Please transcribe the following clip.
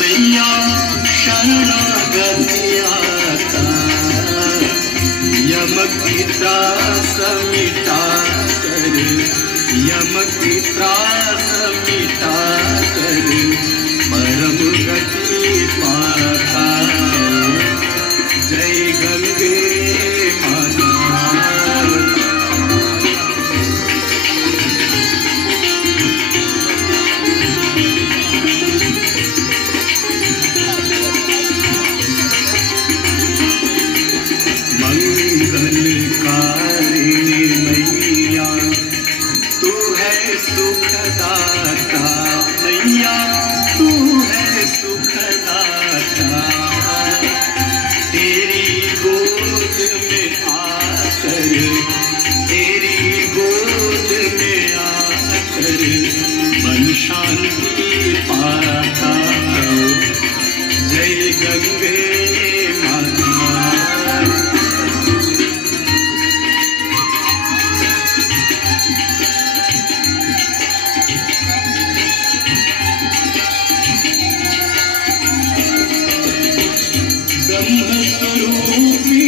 मैया शरणागति आता, यम की त्रास मिटा कर, यम की त्रास मिटा कर, परम गति पाता। जय गंगे माता। मंगलकारिणी मैया तू है सुखदाता, मैया तू है सुखदाता। तेरी गोद में आकर, तेरी गोद में आकर मन शांति पाता। जय गंगे माता। ब्रह्मस्वरूपी